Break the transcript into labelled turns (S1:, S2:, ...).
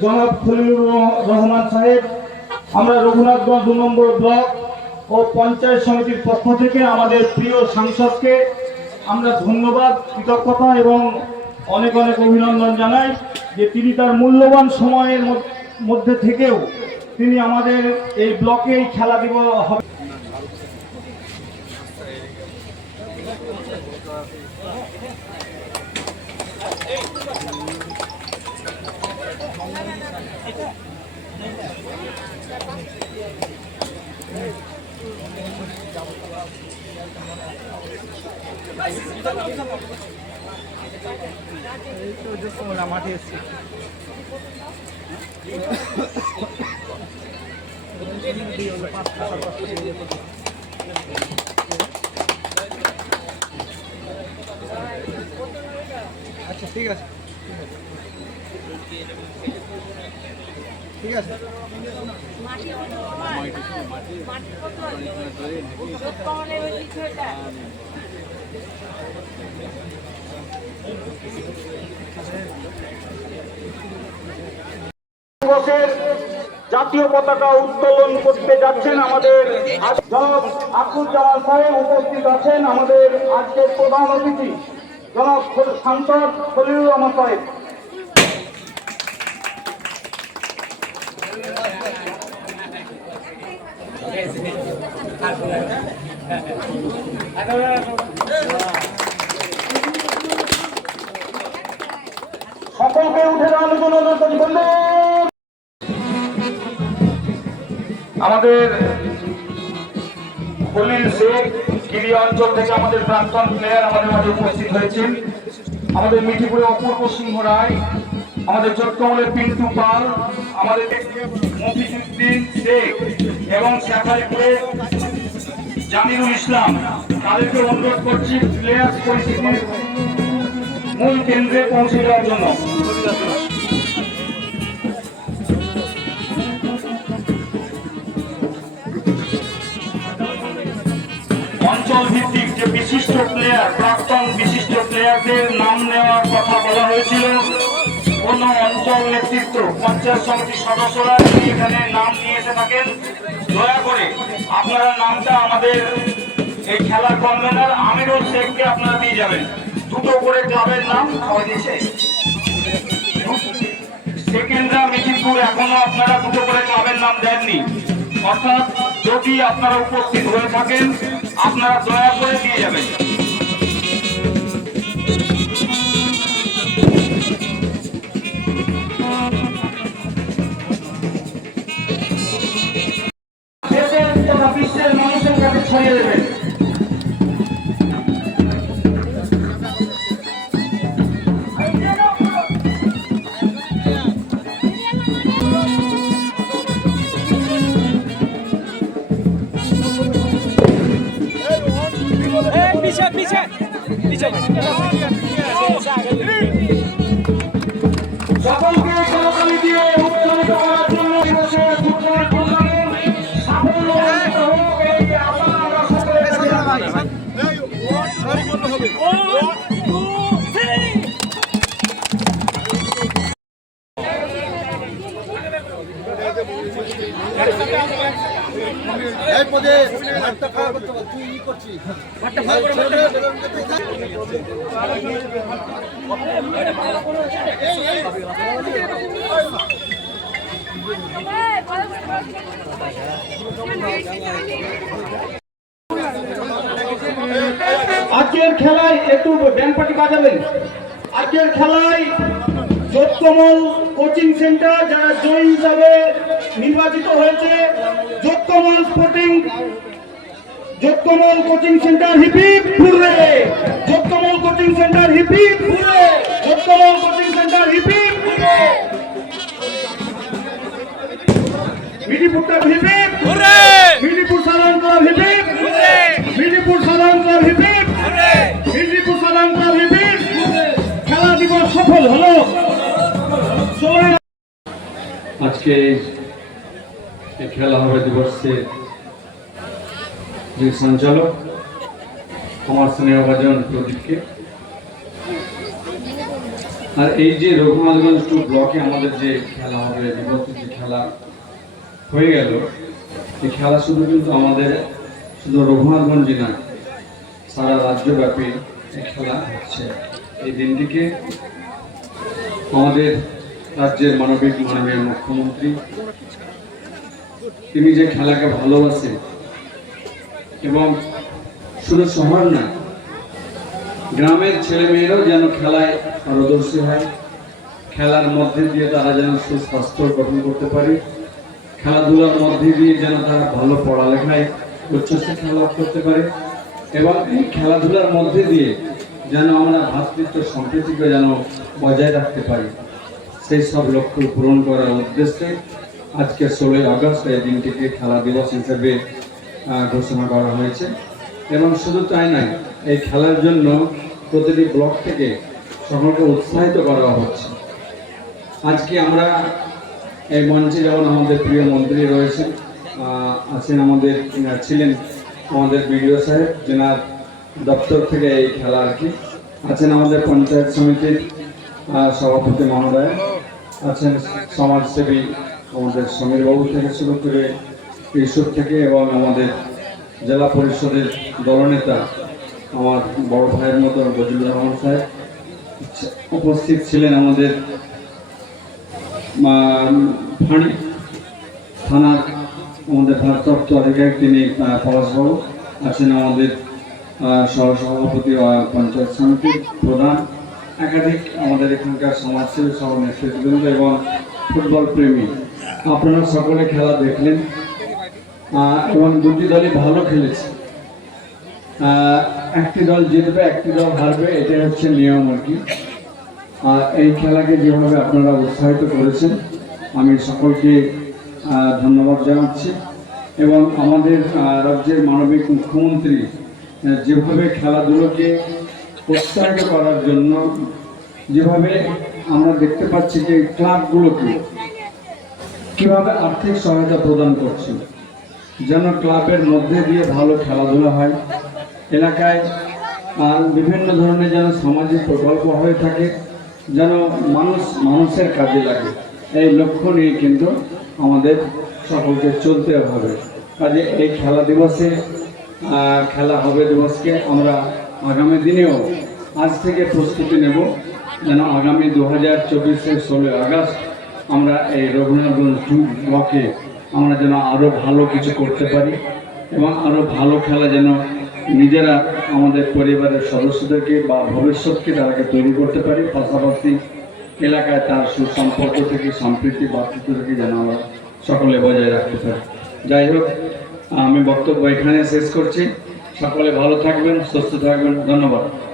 S1: জনাব খলিলুর রহমান সাহেব, আমরা রঘুনাথগঞ্জ দু নম্বর ব্লক ও পঞ্চায়েত সমিতির পক্ষ থেকে আমাদের প্রিয় সাংসদকে আমরা ধন্যবাদ, কৃতজ্ঞতা এবং অনেক অনেক অভিনন্দন জানাই যে তিনি তার মূল্যবান সময়ের মধ্য- থেকেও তিনি আমাদের এই ব্লকে এই খেলা দিব হবে।
S2: আচ্ছা ঠিক আছে। ঠিক আছে
S1: দিবসের জাতীয় পতাকা উত্তোলন করতে যাচ্ছেন আমাদের জনাব আব্দুল জামাল সাহেব উপস্থিত আছেন আমাদের আজকের প্রধান অতিথি জনাব সাংসদ খলিলুর রহমান সাহেব। সকলকে উঠে আমাদের খলিল শেখ, গিরি অঞ্চল থেকে আমাদের প্রাক্তন প্লেয়ার আমাদের মাঝে উপস্থিত হয়েছেন। আমাদের মিঠিপুরে অপূর্ব সিংহ রায়, আমাদের চট্টগ্রামের পিন্টু পাল আমাদের মফিজুদ্দিন শেখ এবং শাখাইপুরে জামিনুল ইসলাম। তাদেরকে অনুরোধ করছি প্লেয়ার্স পরিস্থিতির মূল কেন্দ্রে পৌঁছে দেওয়ার জন্য। অঞ্চল ভিত্তিক যে বিশিষ্ট প্লেয়ার প্রাক্তন বিশিষ্ট প্লেয়ারদের নাম নেওয়ার কথা বলা হয়েছিল। কোন অঞ্চল নেতৃত্ব পঞ্চায়েত সমিতির সদস্যরা যদি এখানে নাম নিয়ে এসে থাকেন। দয়া করে আপনারা নামটা আমাদের এই খেলার কনভেনার আমিরুল শেখকে আপনারা দিয়ে যাবেন। দুটো করে ক্লাবের নাম সবাই দিয়েছে। সেকেন্ডরা মিঠিপুর এখনও আপনারা দুটো করে ক্লাবের নাম দেননি। অর্থাৎ যদি আপনারা উপস্থিত হয়ে থাকেন, আপনারা দয়া করে দিয়ে যাবেন। Gracias. এই
S2: পদে ভাতটা খাওয়া করতে বল, তুই ই করছিস। ভাতটা খাওয়া
S1: আজকের খেলায় একটু ব্যান্ড পার্টি বাজাবেন আজকের খেলায় যোগকমল কোচিং সেন্টার যারা জয়ী হিসাবে নির্বাচিত হয়েছে Jogkamal sporting Jogkamal coaching centre hip hip hurray Jogkamal coaching centre hip hip hurray Jogkamal coaching centre hip hip hurray মিডিপুরটা hip hip
S3: hurray
S1: Midipur club hip hip
S3: hurray
S1: Midipur সাধারণ club hip hip
S3: hurray
S1: Medinipur সাধারণ খেলা দিবস সফল হলো।
S4: আজকে খেলা হবে দিবসের যে সঞ্চালক আমার স্নেহভাজন প্রদীপকে। আর এই যে রঘুনাথগঞ্জ টু ব্লকে আমাদের যে খেলা হবে যে খেলা হয়ে গেল, এই খেলা শুধু কিন্তু আমাদের, শুধু রঘুনাথগঞ্জে না, সারা রাজ্যব্যাপী খেলা হচ্ছে। এই দিনটিকে আমাদের রাজ্যের মানবিক মাননীয় মুখ্যমন্ত্রী তিনি যে খেলাকে ভালোবাসেন এবং শুধু শহর না, গ্রামের ছেলে মেয়েরাও যেন খেলায় পারদর্শী হয়, খেলার মধ্যে দিয়ে তারা যেন সুস্বাস্থ্য গঠন করতে পারে, খেলাধুলার মধ্যে দিয়ে যেন তারা ভালো পড়ালেখায় উচ্চশিক্ষা লাভ করতে পারে এবং এই খেলাধুলার মধ্যে দিয়ে যেন আমরা ভ্রাতৃত্ব সম্প্রীতিকে যেন বজায় রাখতে পারি। সেই সব লক্ষ্য পূরণ করার উদ্দেশ্যে আজকে ষোলোই আগস্ট এই দিনটিকে খেলা দিবস হিসেবে ঘোষণা করা হয়েছে। এবং শুধু তাই নয়, এই খেলার জন্য প্রতিটি ব্লক থেকে সকলকে উৎসাহিত করা হচ্ছে। আজকে আমরা এই মঞ্চে যেমন আমাদের প্রিয় মন্ত্রী রয়েছেন আছেন আমাদের ছিলেন আমাদের বিডিও সাহেব, যেনার দপ্তর থেকে এই খেলা আর কি। আছেন আমাদের পঞ্চায়েত সমিতির সভাপতি মহোদয়, আছেন সমাজসেবী আমাদের সমীরবাবু থেকে শুরু করে ইউসুফ থেকে এবং আমাদের জেলা পরিষদের দলনেতা, আমার বড় ভাইয়ের মতো বজলুর রহমান সাহেব উপস্থিত ছিলেন আমাদের ফাঁড়ি থানার, আমাদের ভারপ্রাপ্ত আধিকারিক তিনি পলাশবাবু আছেন আমাদের সহসভাপতি পঞ্চায়েত সমিতির প্রধান, একাধিক আমাদের এখানকার সমাজসেবী, সহ নেতৃত্ববৃন্দ এবং ফুটবল প্রেমী। আপনারা সকলে খেলা দেখলেন এবং দুটি দলই ভালো খেলেছে। একটি দল জিতবে, একটি দল হারবে, এটাই হচ্ছে নিয়ম আর কি। আর এই খেলাকে যেভাবে আপনারা উৎসাহিত করেছেন, আমি সকলকে ধন্যবাদ জানাচ্ছি। এবং আমাদের রাজ্যের মানবিক মুখ্যমন্ত্রী যেভাবে খেলাধুলোকে উৎসাহিত করার জন্য, যেভাবে আমরা দেখতে পাচ্ছি যে ক্লাবগুলোকে কীভাবে আর্থিক সহায়তা প্রদান করছে? যেন ক্লাবের মধ্যে দিয়ে ভালো খেলাধুলা হয়। এলাকায় আর বিভিন্ন ধরনের যেন সামাজিক প্রকল্প হয়ে থাকে, যেন মানুষ মানুষের কাজে লাগে। এই লক্ষ্য নিয়ে কিন্তু আমাদের সকলকে চলতে হবে। কাজে এই খেলা দিবসে খেলা হবে দিবসকে আমরা আগামী দিনেও আজ থেকে প্রস্তুতি নেব। যেন আগামী দু হাজার চব্বিশের ষোলোই আগস্ট আমরা এই রঘুনাথগঞ্জ টু ব্লকে আমরা যেন আরও ভালো কিছু করতে পারি এবং আরও ভালো খেলা যেন নিজেরা আমাদের পরিবারের সদস্যদেরকে বা ভবিষ্যৎকে তারাকে তৈরি করতে পারি। পাশাপাশি এলাকায় তার সুসম্পর্ক থেকে, সম্প্রীতি বাতৃত্ব থেকে যেন আমরা সকলে বজায় রাখতে পারি। যাই হোক, আমি বক্তব্য এখানে শেষ করছি। সকলে ভালো থাকবেন, সুস্থ থাকবেন। ধন্যবাদ।